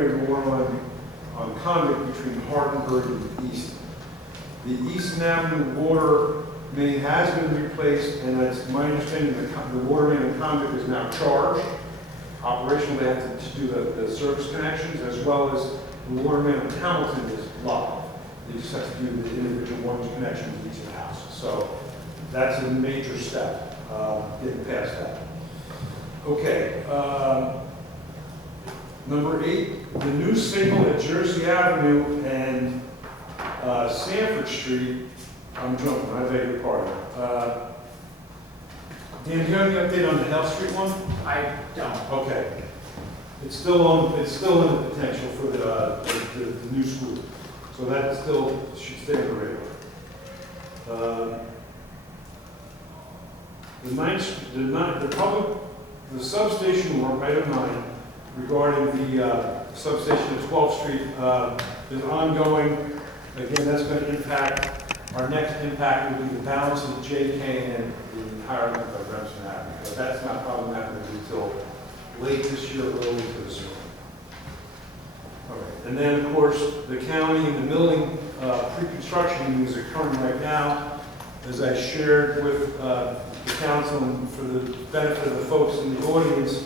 upgrade the water line on Convict between Hardenberg and Easton. The Easton Avenue water main has been replaced, and it's my understanding the water main in Convict is now charged. Operationally, they have to do the service connections, as well as the water main in Hamilton is locked. They just have to do the individual ones connections to each of the houses. So that's a major step, getting past that. Okay, number 8, the new signal at Jersey Avenue and Sanford Street. I'm jumping, I beg your pardon. Dan, do you have any update on the Hell Street one? I don't. Okay. It's still in the potential for the new school. So that still should stay on the radar. The substation work, item 9, regarding the substation at 12th Street is ongoing. Again, that's going to impact, our next impact will be the balance of JK and the entire length of Brunswick Avenue. But that's not probably not going to be until late this year, early to the summer. And then, of course, the county and the milling pre-construction meetings are occurring right now. As I shared with the council and for the benefit of the folks in the audience,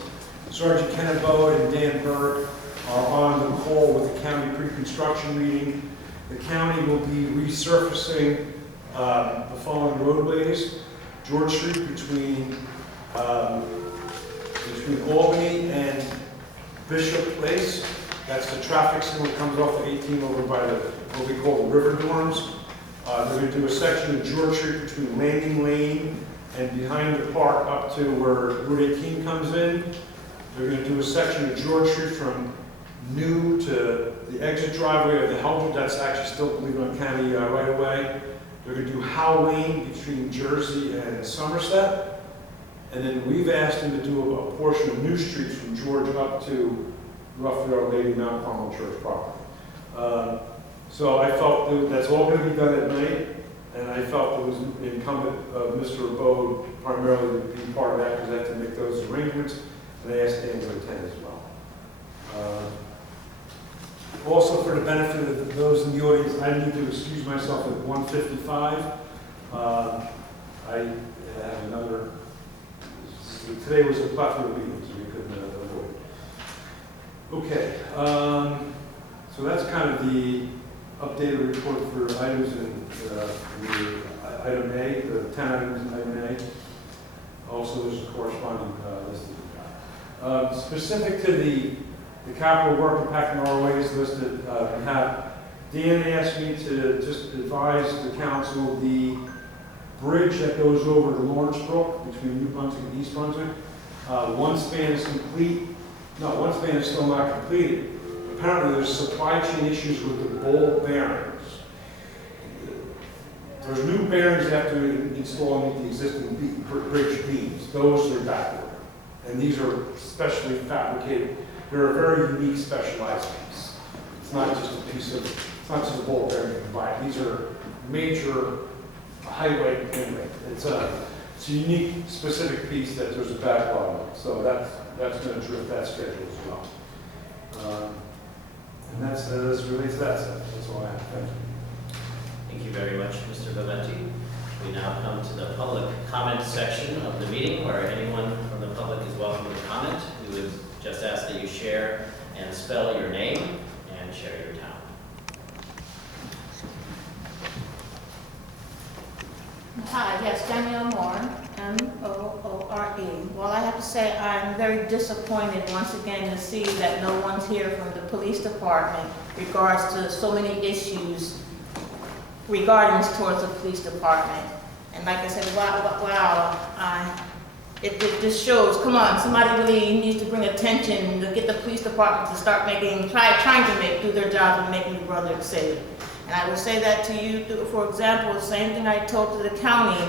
Sergeant Kenneth Bowen and Dan Burke are on the call with the county pre-construction meeting. The county will be resurfacing the following roadways: George Street between Albany and Bishop Place. That's the traffic signal that comes off of 18 over by what we call the river dorms. They're going to do a section of George Street between Landing Lane and behind the park up to where Route 18 comes in. They're going to do a section of George Street from New to the exit driveway of the Heldred. That's actually still, believe it or not, county right away. They're going to do Howe Lane between Jersey and Somerset. And then we've asked them to do a portion of New Street from George up to roughly Our Lady Mount Carmel Church property. So I felt that that's all going to be done at night, and I felt it was incumbent of Mr. Abode primarily to be part of that because I have to make those arrangements, and I asked Dan to attend as well. Also, for the benefit of those in the audience, I need to excuse myself at 1:55. I have another. Today was a plethora of meetings, so we couldn't avoid it. Okay, so that's kind of the updated report for items in item A, the 10 items in item A. Also, there's a corresponding list of the specific to the capital work impacting ROAs listed, we have Dan asked me to just advise the council the bridge that goes over the Lawrence Brook between New Brunswick and East Brunswick. One span is complete. No, one span is still not completed. Apparently there's supply chain issues with the bolt bearings. There's new bearings that have to install in the existing bridge beams. Those are backward. And these are specially fabricated. They're a very unique specialized piece. It's not just a piece of, it's not just a bolt bearing you can buy. These are major highway inlay. It's a unique, specific piece that there's a backlog on. So that's going to drift that schedule as well. And that's relates to that stuff. That's all I have. Thank you. Thank you very much, Mr. Valenti. We now come to the public comment section of the meeting, where anyone from the public is welcome to comment. We would just ask that you share and spell your name and share your town. Hi, yes, Danielle Moore, M-O-O-R-E. Well, I have to say I'm very disappointed once again to see that no one's here from the police department regards to so many issues regarding towards the police department. And like I said, it just shows, come on, somebody really needs to bring attention to get the police department to start trying to do their job and make New Brunswick safe. And I will say that to you, for example, the same thing I told to the county,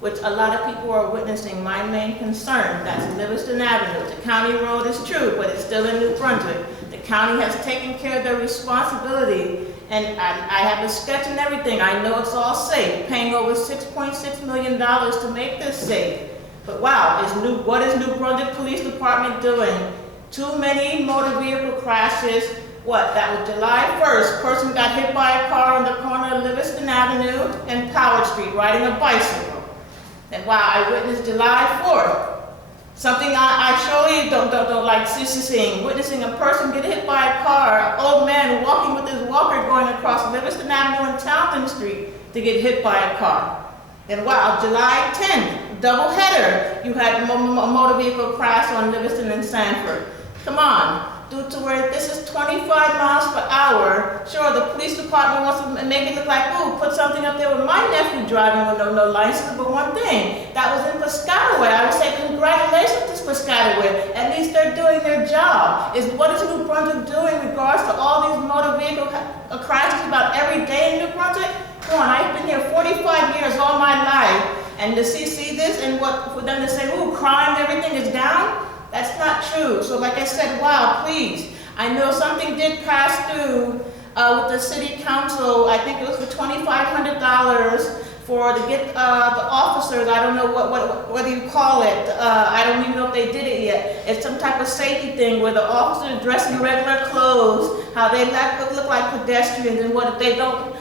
which a lot of people are witnessing. My main concern, that's Livingston Avenue. The county road is true, but it's still in New Brunswick. The county has taken care of their responsibility, and I have a sketch and everything. I know it's all safe, paying over $6.6 million to make this safe. But wow, what is New Brunswick Police Department doing? Too many motor vehicle crashes, that was July 1st, person got hit by a car on the corner of Livingston Avenue and Powell Street riding a bicycle. And wow, I witnessed July 4th. Something I surely don't like seeing, witnessing a person get hit by a car, an old man walking with his walker going across Livingston Avenue and Townsend Street to get hit by a car. And wow, July 10th, double header, you had a motor vehicle crash on Livingston and Sanford. Come on, due to where this is 25 miles per hour, sure, the police department wants to make it look like, ooh, put something up there with my nephew driving with no license, but one thing, that was in Piscataway. I would say congratulations to Piscataway. At least they're doing their job. What is New Brunswick doing in regards to all these motor vehicle crashes about every day in New Brunswick? Come on, I've been here 45 years, all my life, and to see this and for them to say, ooh, crime, everything is down, that's not true. So like I said, wow, please. I know something did pass through with the city council. I think it was for $2,500 to get the officers. I don't know what do you call it. I don't even know if they did it yet. It's some type of safety thing where the officers dress in regular clothes, how they look like pedestrians, and what if they don't.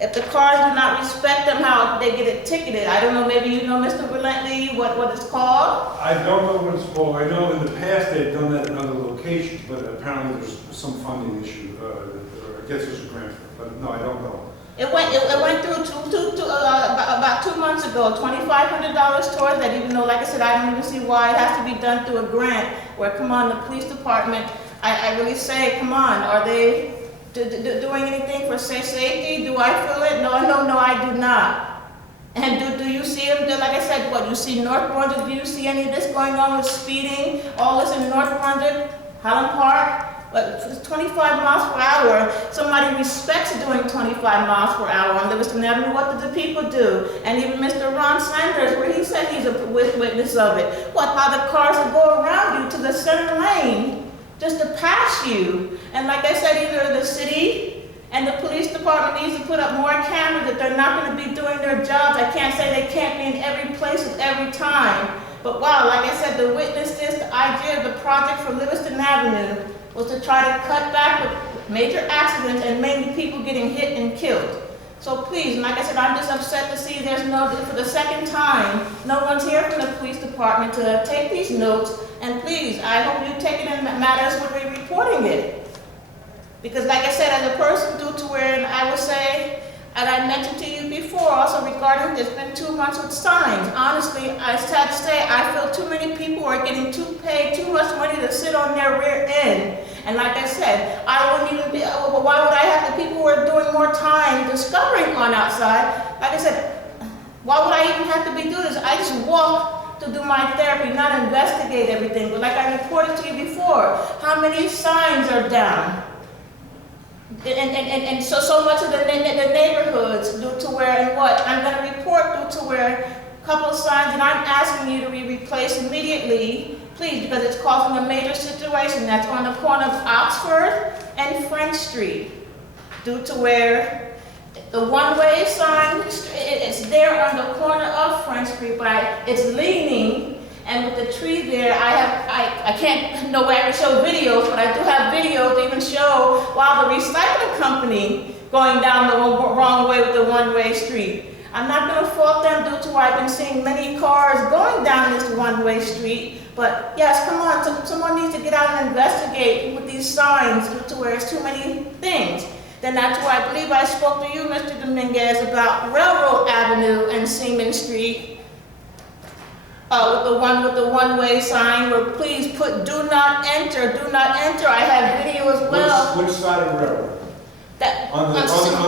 If the cars do not respect them, how they get it ticketed. I don't know, maybe you know, Mr. Valenti, what it's called? I don't know what it's called. I know in the past they've done that in other locations, but apparently there's some funding issue. I guess there's a grant, but no, I don't know. It went through about 2 months ago, $2,500 towards that, even though, like I said, I don't even see why it has to be done through a grant, where, come on, the police department, I really say, come on, are they doing anything for safety? Do I feel it? No, I do not. And do you see them, like I said, you see North Brunswick, do you see any of this going on with speeding, all this in North Brunswick, Highland Park? But if it's 25 miles per hour, somebody respects doing 25 miles per hour on Livingston Avenue, what do the people do? And even Mr. Ron Sanders, where he said he's a witness of it. How the cars that go around you to the center lane, just to pass you. And like I said, either the city and the police department needs to put up more cameras if they're not going to be doing their jobs. I can't say they can't be in every place at every time. But wow, like I said, to witness this, the idea of the project for Livingston Avenue was to try to cut back with major accidents and mainly people getting hit and killed. So please, and like I said, I'm just upset to see for the second time, no one's here from the police department to take these notes. And please, I hope you take it in matters when we're reporting it. Because like I said, as a person due to where, and I will say, and I mentioned to you before, also regarding this, been 2 months with signs. Honestly, I sad to say, I feel too many people are getting paid too much money to sit on their rear end. And like I said, I wouldn't even be, why would I have the people who are doing more time discovering on outside? Like I said, why would I even have to be doing this? I just walk to do my therapy, not investigate everything. But like I reported to you before, how many signs are down? And so much of the neighborhoods due to where and what? I'm going to report due to where a couple of signs that I'm asking you to replace immediately, please, because it's causing a major situation. That's on the corner of Oxford and French Street, due to where the one-way sign, it's there on the corner of French Street, but it's leaning. And with the tree there, I can't know where I can show videos, but I do have videos to even show while the recycling company going down the wrong way with the one-way street. I'm not going to fault them due to where I've been seeing many cars going down this one-way street. But yes, come on, someone needs to get out and investigate with these signs due to where there's too many things. Then that's why I believe I spoke to you, Mr. Dominguez, about Railroad Avenue and Seaman Street. With the one-way sign where please put do not enter, do not enter. I have video as well. Which side of the railroad? On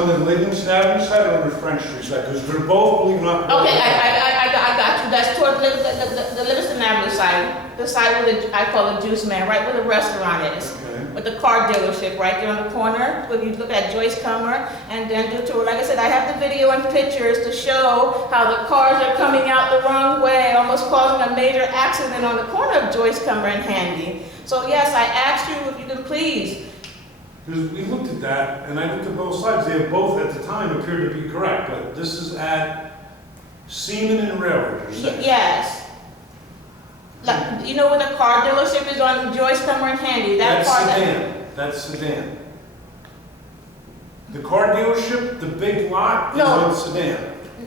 the Livingston Avenue side or on the French Street side? Because they're both, believe it or not. Okay, I got you. That's toward the Livingston Avenue side. The side where I call it Juice Man, right where the restaurant is. Okay. With the car dealership right there on the corner. If you look at Joyce Comer, and then due to, like I said, I have the video and pictures to show how the cars are coming out the wrong way, almost causing a major accident on the corner of Joyce Comer and Handy. So yes, I asked you if you can please. Because we looked at that, and I looked at both sides. They have both at the time appeared to be correct, but this is at Seaman and Railroad, you're saying? Yes. Like, you know where the car dealership is on Joyce Comer and Handy? That That's part. Sedan. That's Sedan. The car dealership, the big lot is No. on Sedan.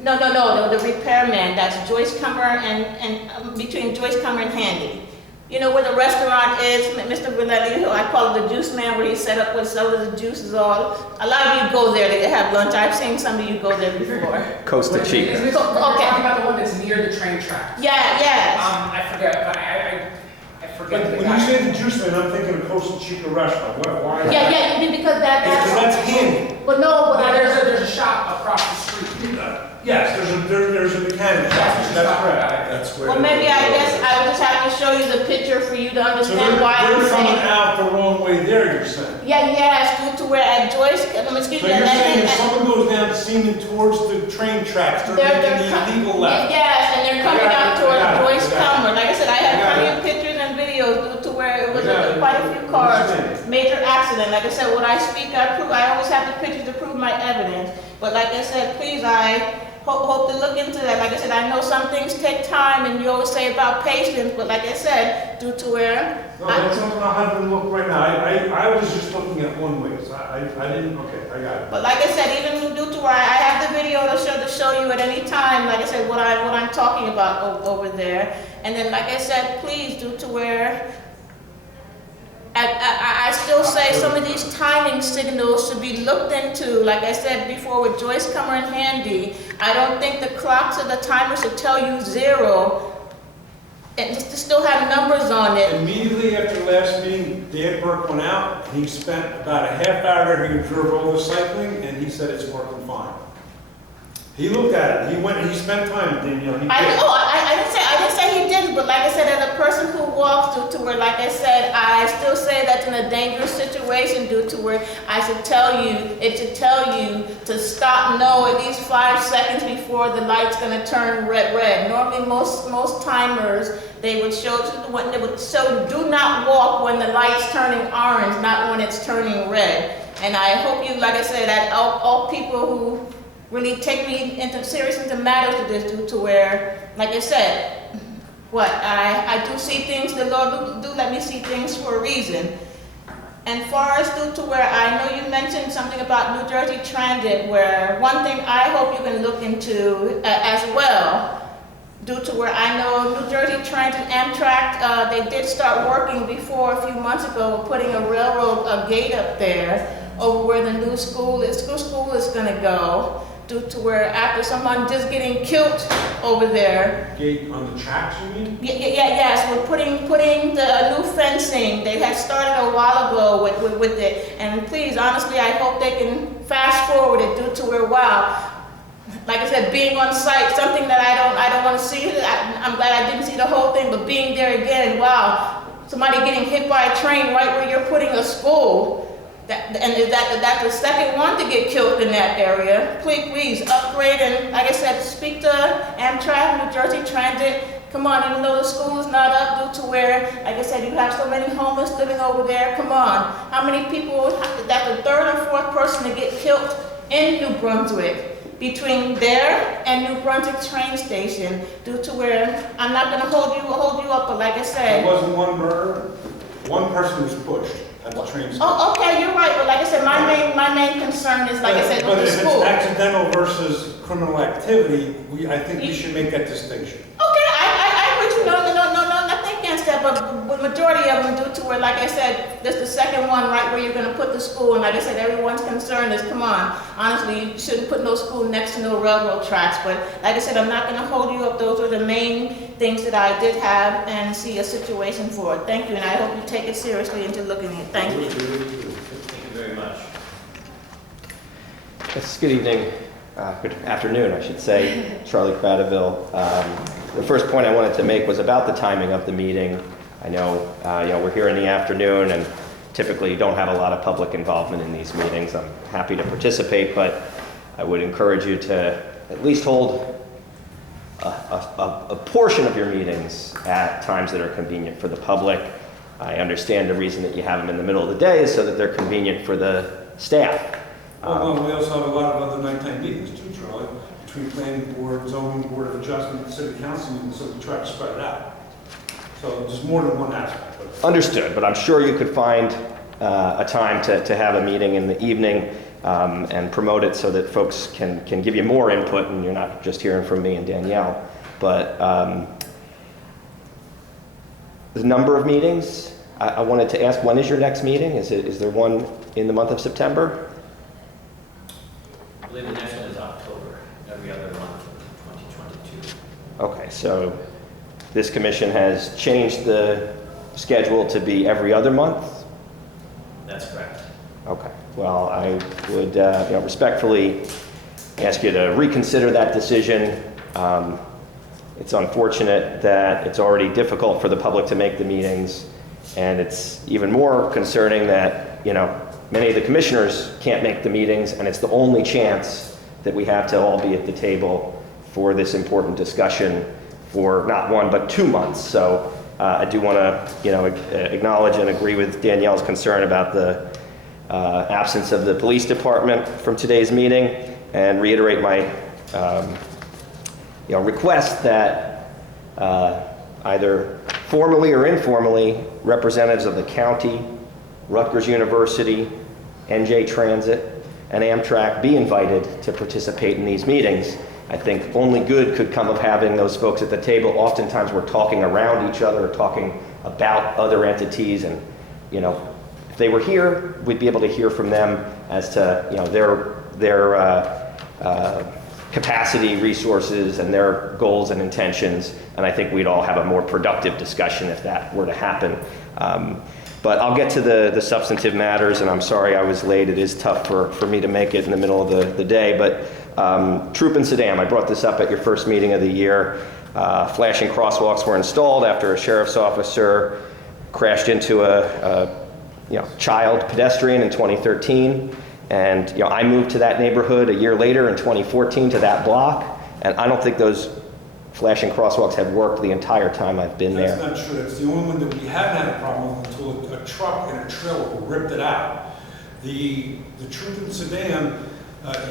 No, the repairman, that's Joyce Comer and between Joyce Comer and Handy. You know where the restaurant is, Mr. Villetti, I call it the juice man, where he set up with some of the juices all. A lot of you go there to have lunch. I've seen some of you go there before. Costa Is Chica. this talking about the one that's near the train tracks? Yeah. I forget, but I forget the When you guy. say the juice man, I'm thinking of Costa Chica restaurant. Why? Yeah, because Because that's handy. But no, But there's a shop across the street. Yes, there's a mechanic shop, that's correct. That's where. well, maybe I guess I would just have to show you the picture for you to So understand why I'm they're coming saying. out the wrong way there, you're saying? Yes, due to where at Joyce, excuse So me, you're saying if at- someone goes down to Seaman towards the train tracks, they're making the illegal left? Yes, and they're coming out toward Joyce I got it. Comer. Like I said, I have I got plenty it. of pictures and videos due to where it was I got it. quite a few cars, Understand. major accident. Like I said, when I speak, I prove, I always have the pictures to prove my evidence. But like I said, please, I hope to look into that. Like I said, I know some things take time, and you always say about patience, but like I said, due to where. No, that's something I'll have them look right now. I was just looking at one way, so I didn't, okay, I got it. But like I said, even due to where I have the video to show you at any time, like I said, what I'm talking about over there. And then, like I said, please, due to where I still say some of these timing signals should be looked into. Like I said before with Joyce Comer and Handy, I don't think the clocks or the timers should tell you 0 and just to still have numbers on it. Immediately after the last meeting, Dan Burke went out, and he spent about a half hour there, he observed all the cycling, and he said it's working fine. He looked at it, he went, and he spent time, he did. I didn't say he didn't, but like I said, as a person who walks due to where, like I said, I still say that's in a dangerous situation due to where it should tell you to stop, no, at least 5 seconds before the light's gonna turn red. Normally, most timers, they would show do not walk when the light's turning orange, not when it's turning red. And I hope you, like I said, that all people who really take me serious into matters to this due to where, like I said, I do see things, the Lord do let me see things for a reason. And far as due to where I know you mentioned something about New Jersey Transit, where one thing I hope you can look into as well, due to where I know New Jersey Transit, Amtrak, they did start working before a few months ago, putting a railroad gate up there over where the new school is going to go. Due to where after someone just getting killed over there. Gate on the tracks, you mean? Yes, we're putting the new fencing. They had started a while ago with it. And please, honestly, I hope they can fast forward it due to where, wow, like I said, being on site, something that I don't want to see. I'm glad I didn't see the whole thing, but being there again, wow, somebody getting hit by a train right where you're putting a school. That's the second one to get killed in that area. Please upgrade and, like I said, speak to Amtrak, New Jersey Transit. Come on, even though the school is not up due to where, like I said, you have so many homeless living over there. Come on, how many people? That's the 3rd or 4th person to get killed in New Brunswick between there and New Brunswick train station. Due to where I'm not going to hold you up, but like I said, There wasn't one murder, one person was pushed at the train station. oh, okay, you're right. But like I said, my main concern is, like I said, But with the if school. it's accidental versus criminal activity, I think we should make that distinction. Okay, I agree with you. No, nothing against that. But the majority of them due to where, like I said, this the second one right where you're going to put the school. And like I said, everyone's concern is, come on, honestly, you shouldn't put no school next to no railroad tracks. But like I said, I'm not going to hold you up. Those are the main things that I did have and see a situation for. Thank you, and I hope you take it seriously into looking at it. Thank you. Thank you very much. Yes, good evening, good afternoon, I should say. Charlie Cradaville. The first point I wanted to make was about the timing of the meeting. I know, we're here in the afternoon, and typically you don't have a lot of public involvement in these meetings. I'm happy to participate, but I would encourage you to at least hold a portion of your meetings at times that are convenient for the public. I understand the reason that you have them in the middle of the day is so that they're convenient for the staff. Well, we also have a lot of other nighttime meetings too, Charlie, between planning board, zoning board of adjustment, city council meetings, so we try to spread it out. So there's more than one aspect of it. Understood, but I'm sure you could find a time to have a meeting in the evening and promote it so that folks can give you more input and you're not just hearing from me and Danielle. But the number of meetings, I wanted to ask, when is your next meeting? Is there one in the month of September? I believe the next one is October, every other month of 2022. Okay, so this commission has changed the schedule to be every other month? That's correct. Okay, well, I would respectfully ask you to reconsider that decision. It's unfortunate that it's already difficult for the public to make the meetings, and it's even more concerning that, many of the commissioners can't make the meetings, and it's the only chance that we have to all be at the table for this important discussion for not 1 but 2 months. So I do want to, acknowledge and agree with Danielle's concern about the absence of the police department from today's meeting, and reiterate my request that either formally or informally, representatives of the county, Rutgers University, NJ Transit, and Amtrak be invited to participate in these meetings. I think only good could come of having those folks at the table. Oftentimes we're talking around each other, talking about other entities, and if they were here, we'd be able to hear from them as to their capacity, resources, and their goals and intentions. And I think we'd all have a more productive discussion if that were to happen. But I'll get to the substantive matters, and I'm sorry I was late. It is tough for me to make it in the middle of the day. But Troop and Saddam, I brought this up at your first meeting of the year. Flashing crosswalks were installed after a sheriff's officer crashed into a child pedestrian in 2013. And I moved to that neighborhood a year later in 2014 to that block, and I don't think those flashing crosswalks have worked the entire time I've been there. That's not true. It's the only one that we haven't had a problem with until a truck and a trailer ripped it out. The Troop in Saddam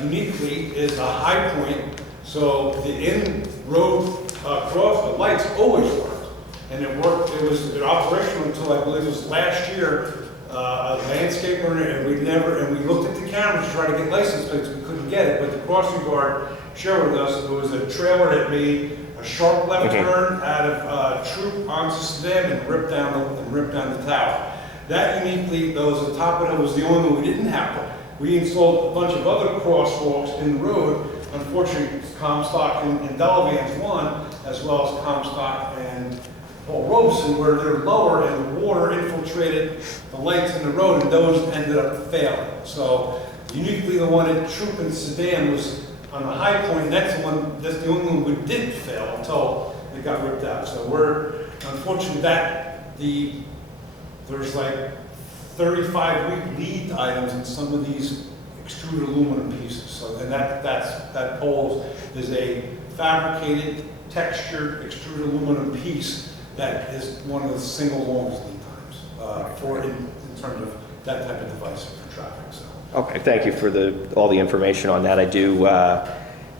uniquely is a high point, so the in-road cross, the lights always worked. And it worked, it was operational until I believe it was last year. A landscaper, and we looked at the cameras to try to get license plates, we couldn't get it, but the crossing guard shared with us there was a trailer that made a sharp left turn out of Troop onto Saddam and ripped down the tower. That uniquely, though, was the top of it, was the only one we didn't have. We installed a bunch of other crosswalks in the road. Unfortunately, Comstock and Delavance won, as well as Comstock and Paul Robeson, where they're lower and the water infiltrated the lights in the road, and those ended up failing. So uniquely, the one at Troop and Saddam was on the high point, and that's the only one we didn't fail until it got ripped out. So we're unfortunate that there's like 35-week lead items in some of these extruded aluminum pieces. So and that pole is a fabricated, textured, extruded aluminum piece that is one of the single longest lead times in terms of that type of device for traffic. So. Okay, thank you for all the information on that. I do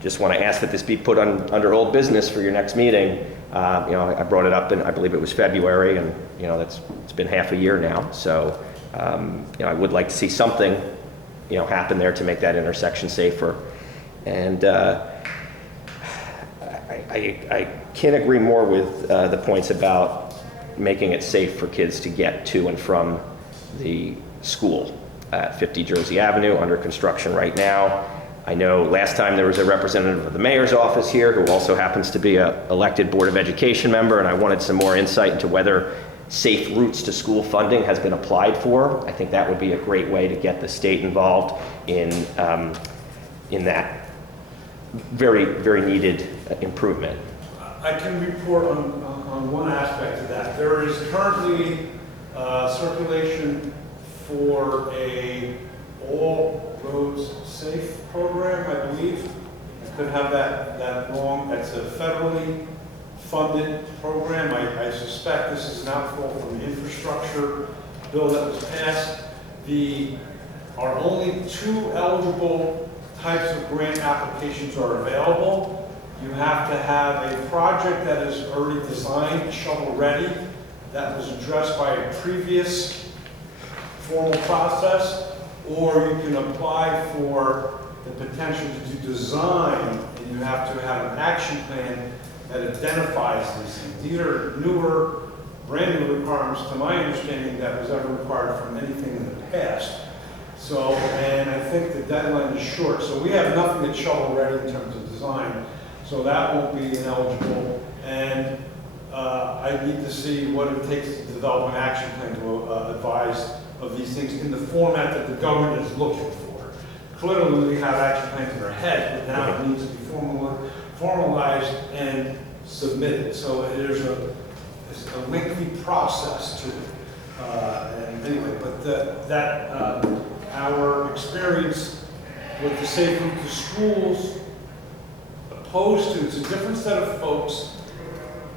just want to ask that this be put under old business for your next meeting. I brought it up in, I believe it was February, and it's been half a year now. So I would like to see something happen there to make that intersection safer. And I can't agree more with the points about making it safe for kids to get to and from the school at 50 Jersey Avenue, under construction right now. I know last time there was a representative of the mayor's office here who also happens to be an elected Board of Education member, and I wanted some more insight into whether safe routes to school funding has been applied for. I think that would be a great way to get the state involved in that very, very needed improvement. I can report on one aspect of that. There is currently circulation for a all roads safe program, I believe. I could have that wrong. That's a federally funded program. I suspect this is an outflow from the infrastructure bill that was passed. Are only 2 eligible types of grant applications are available. You have to have a project that is already designed, shovel ready, that was addressed by a previous formal process, or you can apply for the potential to do design, and you have to have an action plan that identifies these things. These are newer, brand new requirements, to my understanding, that was ever required from anything in the past. So, and I think the deadline is short, so we have nothing that's shovel ready in terms of design, so that won't be ineligible. And I need to see what it takes to develop an action plan to advise of these things in the format that the government is looking for. Clearly, we have action plans in our head, but now it needs to be formalized and submitted. So there's a lengthy process to it. And anyway, but our experience with the Safe Route to Schools opposed to, it's a different set of folks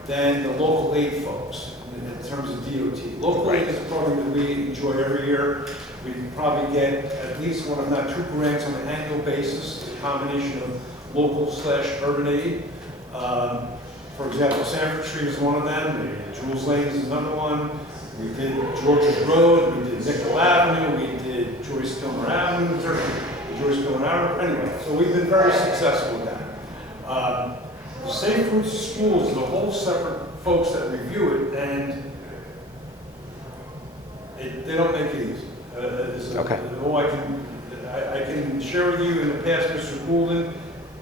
than the local aid folks in terms of DOT. Local aid is a program that we enjoy every year. We probably get at least one, if not two grants on an annual basis, a combination of local/urban aid. For example, Sanford Street is one of them, Jules Lane is another one. We did George's Road, we did Nickel Avenue, we did Joyce Kilmer Avenue, Joyce Kilmer Avenue. Anyway, so we've been very successful with that. Safe Routes to Schools is a whole separate folks that review it, and they don't make it easy. Okay. I can share with you, in the past, Mr. Goulden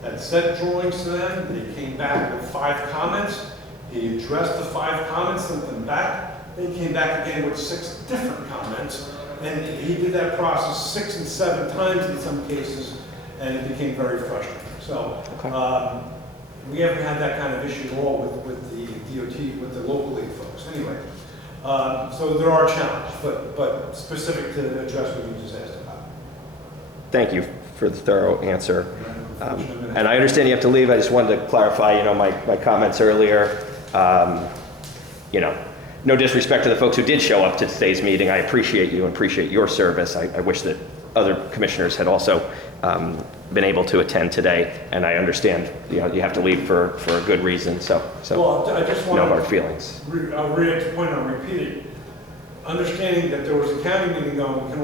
had sent drawings to them. They came back with 5 comments. He addressed the 5 comments, sent them back. They came back again with 6 different comments, and he did that process 6 and 7 times in some cases, and it became very frustrating. So. Okay. We haven't had that kind of issue at all with the DOT, with the local aid folks. Anyway, so there are challenges, but specific to address what you just asked about. Thank you for the thorough answer. And I understand you have to leave. I just wanted to clarify, my comments earlier. No disrespect to the folks who did show up to today's meeting. I appreciate you and appreciate your service. I wish that other commissioners had also been able to attend today, and I understand you have to leave for a good reason. So well, I just want no hard feelings. I'll react to point and repeat it. Understanding that there was a county meeting going, we can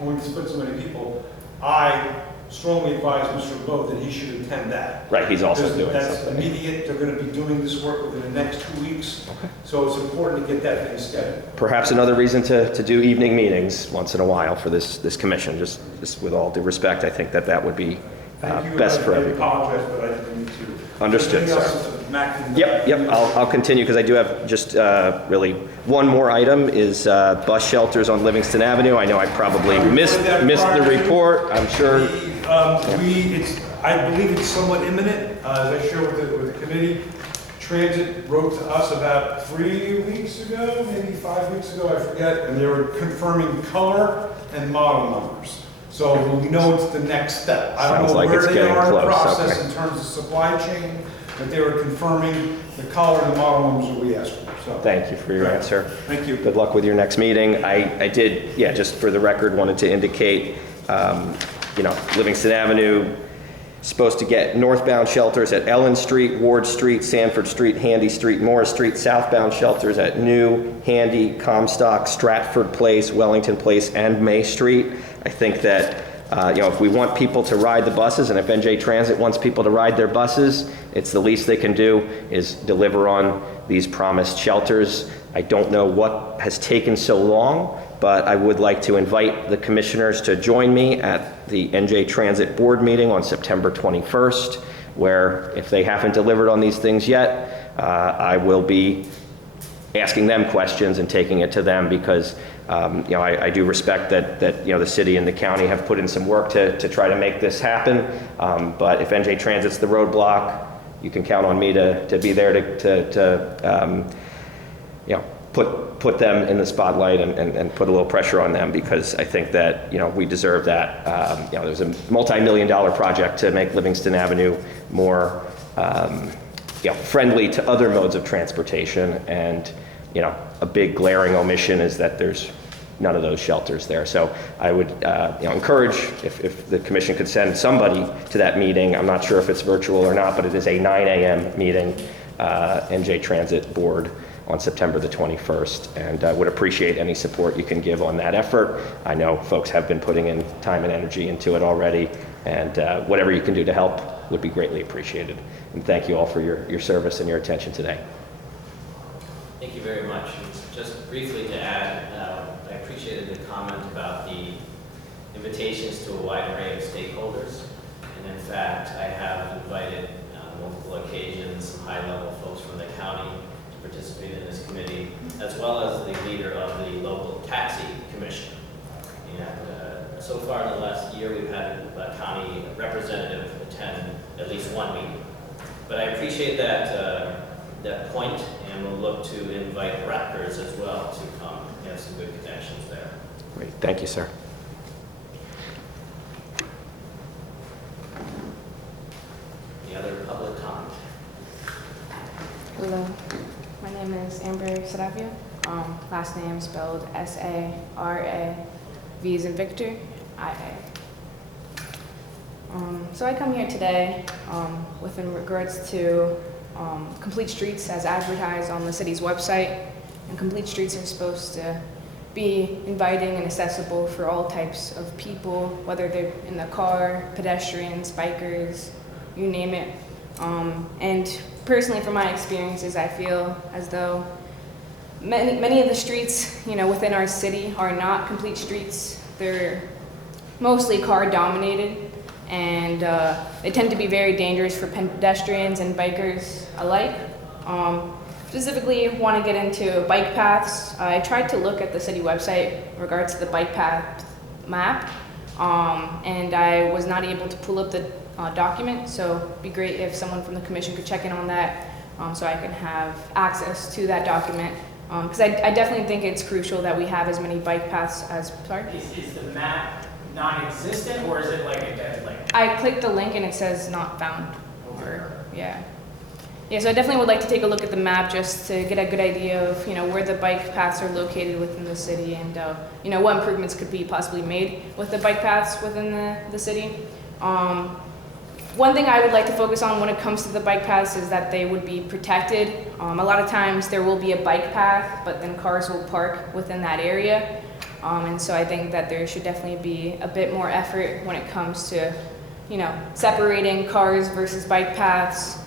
only split so many people. I strongly advise Mr. Bowe that he should attend that. Right, he's also doing that's something. Immediate. They're going to be doing this work within the next 2 weeks. Okay. So it's important to get that thing scheduled. Perhaps another reason to do evening meetings once in a while for this commission. Just with all due respect, I think that would be best for everyone. I apologize, but I didn't need to. Understood, sir. Yep. I'll continue because I do have just really one more item is bus shelters on Livingston Avenue. I know I probably missed the report. I'm sure. I believe it's somewhat imminent. As I shared with the committee, Transit wrote to us about 3 weeks ago, maybe 5 weeks ago, I forget, and they were confirming color and model numbers. So we know it's the next step. I don't know where they are in the process in terms of supply chain, but they were confirming the color and the model numbers that we asked for. So thank you for your answer. Thank you. Good luck with your next meeting. I did, just for the record, wanted to indicate, Livingston Avenue supposed to get northbound shelters at Ellen Street, Ward Street, Sanford Street, Handy Street, Morris Street, southbound shelters at New, Handy, Comstock, Stratford Place, Wellington Place, and May Street. I think that, if we want people to ride the buses, and if NJ Transit wants people to ride their buses, it's the least they can do is deliver on these promised shelters. I don't know what has taken so long, but I would like to invite the commissioners to join me at the NJ Transit Board meeting on September 21st, where if they haven't delivered on these things yet, I will be asking them questions and taking it to them because I do respect that the city and the county have put in some work to try to make this happen. But if NJ Transit's the roadblock, you can count on me to be there to put them in the spotlight and put a little pressure on them because I think that we deserve that. There's a multi-million-dollar project to make Livingston Avenue more friendly to other modes of transportation, and a big glaring omission is that there's none of those shelters there. So I would encourage if the commission could send somebody to that meeting. I'm not sure if it's virtual or not, but it is a 9 a.m. meeting, NJ Transit Board on September the 21st, and would appreciate any support you can give on that effort. I know folks have been putting in time and energy into it already, and whatever you can do to help would be greatly appreciated. And thank you all for your service and your attention today. Thank you very much. Just briefly to add, I appreciated the comment about the invitations to a wide array of stakeholders. And in fact, I have invited on multiple occasions some high-level folks from the county to participate in this committee, as well as the leader of the local taxi commission. And so far in the last year, we've had a county representative attend at least one meeting. But I appreciate that point, and we'll look to invite Rutgers as well to come. We have some good connections there. Great. Thank you, sir. Any other public comment? Hello, my name is Amber Sarabia. Last name spelled S-A-R-A, V as in Victor, I-A. So I come here today in regards to Complete Streets as advertised on the city's website. And Complete Streets are supposed to be inviting and accessible for all types of people, whether they're in the car, pedestrians, bikers, you name it. And personally, from my experiences, I feel as though many of the streets, within our city are not complete streets. They're mostly car dominated, and they tend to be very dangerous for pedestrians and bikers alike. Specifically, want to get into bike paths. I tried to look at the city website in regards to the bike path map, and I was not able to pull up the document, so it'd be great if someone from the commission could check in on that, so I can have access to that document. Because I definitely think it's crucial that we have as many bike paths as, sorry? Is the map non-existent, or is it like a dead link? I clicked the link and it says not found, or, yeah. Yeah, so I definitely would like to take a look at the map just to get a good idea of, where the bike paths are located within the city, and, what improvements could be possibly made with the bike paths within the city. One thing I would like to focus on when it comes to the bike paths is that they would be protected. A lot of times there will be a bike path, but then cars will park within that area. And so I think that there should definitely be a bit more effort when it comes to, separating cars versus bike paths.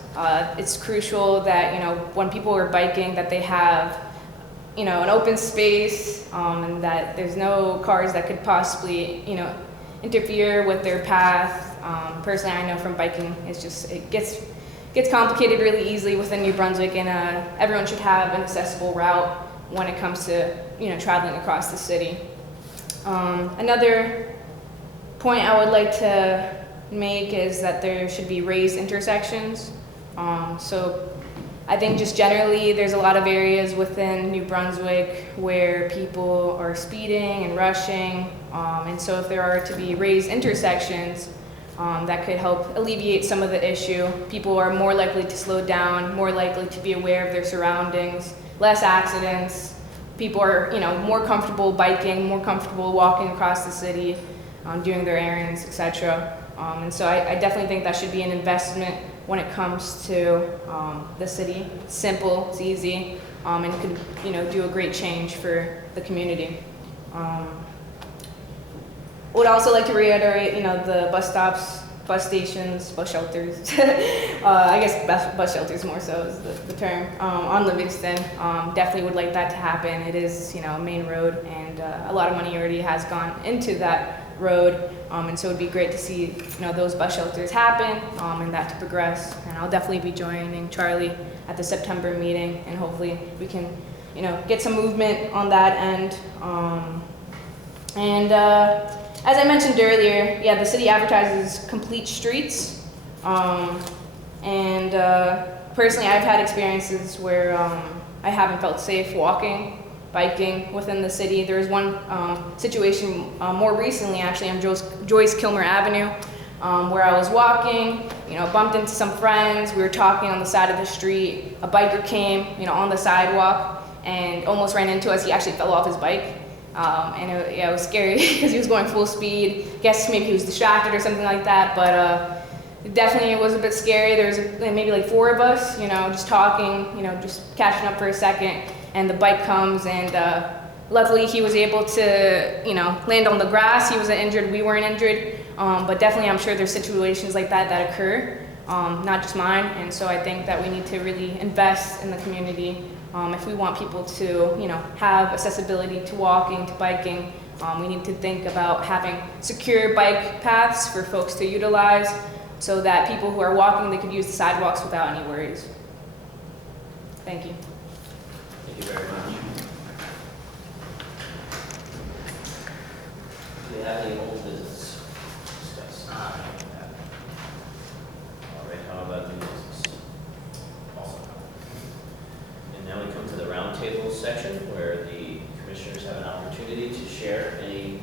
It's crucial that, when people are biking, that they have, an open space, and that there's no cars that could possibly, interfere with their path. Personally, I know from biking, it gets complicated really easily within New Brunswick, and everyone should have an accessible route when it comes to traveling across the city. Another point I would like to make is that there should be raised intersections. So I think just generally there's a lot of areas within New Brunswick where people are speeding and rushing, and so if there are to be raised intersections, that could help alleviate some of the issue. People are more likely to slow down, more likely to be aware of their surroundings, less accidents. People are, more comfortable biking, more comfortable walking across the city, doing their errands, etc. And so I definitely think that should be an investment when it comes to the city. It's simple, it's easy, and could, do a great change for the community. Would also like to reiterate, the bus stops, bus stations, bus shelters. I guess bus shelters more so is the term, on Livingston. Definitely would like that to happen. It is, a main road, and a lot of money already has gone into that road. And so it'd be great to see, those bus shelters happen, and that to progress. And I'll definitely be joining Charlie at the September meeting, and hopefully we can, get some movement on that end. As I mentioned earlier, the city advertises complete streets, and personally I've had experiences where I haven't felt safe walking, biking within the city. There was one situation more recently actually on Joyce Kilmer Avenue, where I was walking, bumped into some friends, we were talking on the side of the street, a biker came, on the sidewalk and almost ran into us. He actually fell off his bike. And it was scary because he was going full speed. I guess maybe he was distracted or something like that, but definitely it was a bit scary. There was maybe like 4 of us, just talking, just catching up for a second, and the bike comes, and luckily he was able to, land on the grass. He wasn't injured, we weren't injured, but definitely I'm sure there's situations like that occur, not just mine, and so I think that we need to really invest in the community if we want people to, have accessibility to walking, to biking. We need to think about having secure bike paths for folks to utilize so that people who are walking, they could use the sidewalks without any worries. Thank you. Thank you very much. Do we have any old business to discuss? All right, how about new business? Also. And now we come to the roundtable section where the commissioners have an opportunity to share any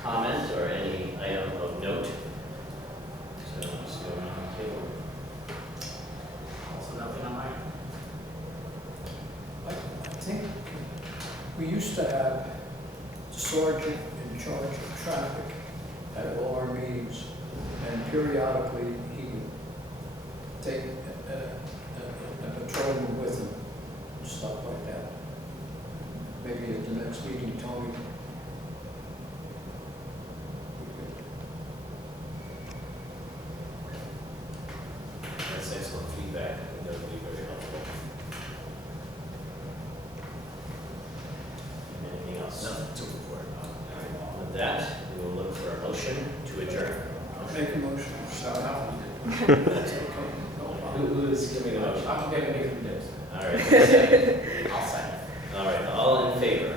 comment or any item of note. So let's go around the table. Also nothing on mine. I think we used to have a sergeant in charge of traffic at all our meetings, and periodically he would take a patrolman with him and stuff like that. Maybe at the next meeting, Tony. That's excellent feedback. That would be very helpful. Anything else? Nothing to report. With that, we will look for a motion to adjourn. Make a motion. That's okay. Who is giving a motion? I'm gonna make a dibs. All right. I'll second. All right, all in favor?